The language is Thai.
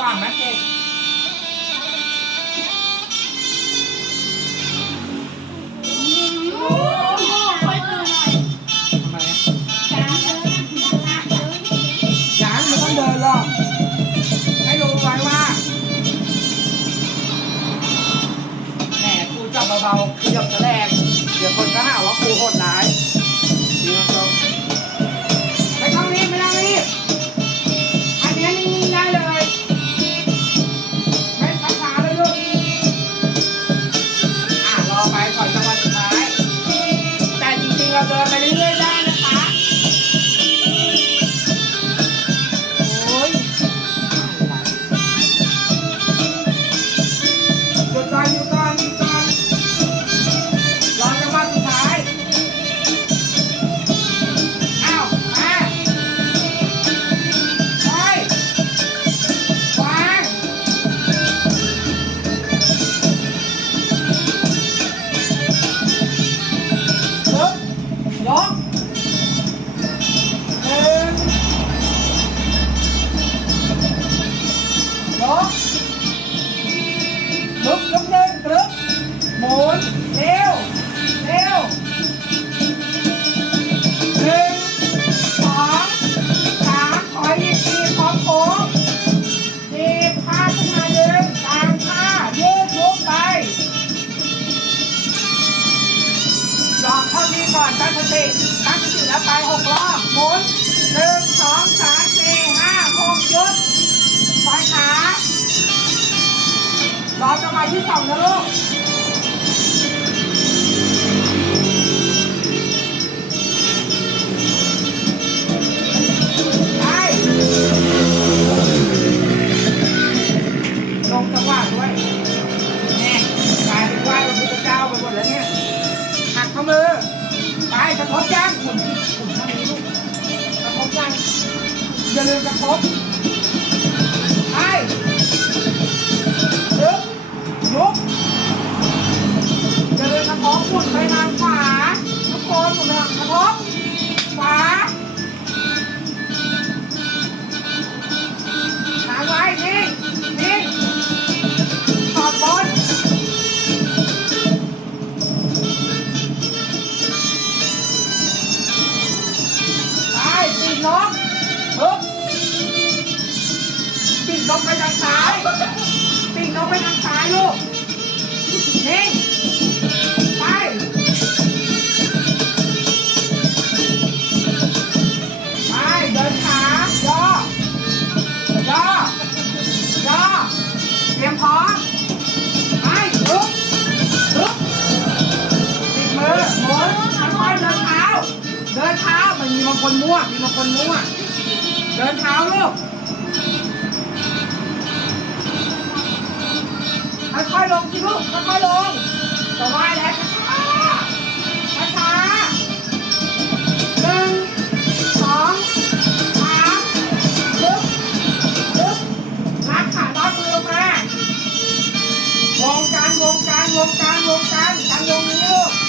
ว่างไหมช้างมันต้องเดินรอบให้รู้ไว้ว่าแหมครูจับเบาๆเกือบจะแรงเดี๋ยวคนก็หาว่าครูโหดร้ายดีครับ Madonna สติตั้งสติแล้วไปหกรอบหมุนหนึ่งสองสามสี่ห้าหกยุดปล่อยขารอจะมาที่สองนะลูกมือ ลืมกระทบไปลึกลุกอย่าลืมกระทบหมุนไปนานขวาทุกคนหมุนไปทางกระทบขวาขาไว้นิ่งนิ่ขอบบนไปตีนก มาคนมุ้ว่ะเดินเท้าลูกค่อยๆลงสิลูกค่อยๆลงจะไหวแล้วช้ช้าหนึ่งสองสามลึกลึกรักขาล็อมือลงมาวงการวงการวงการวงการกาวงนี้ลูก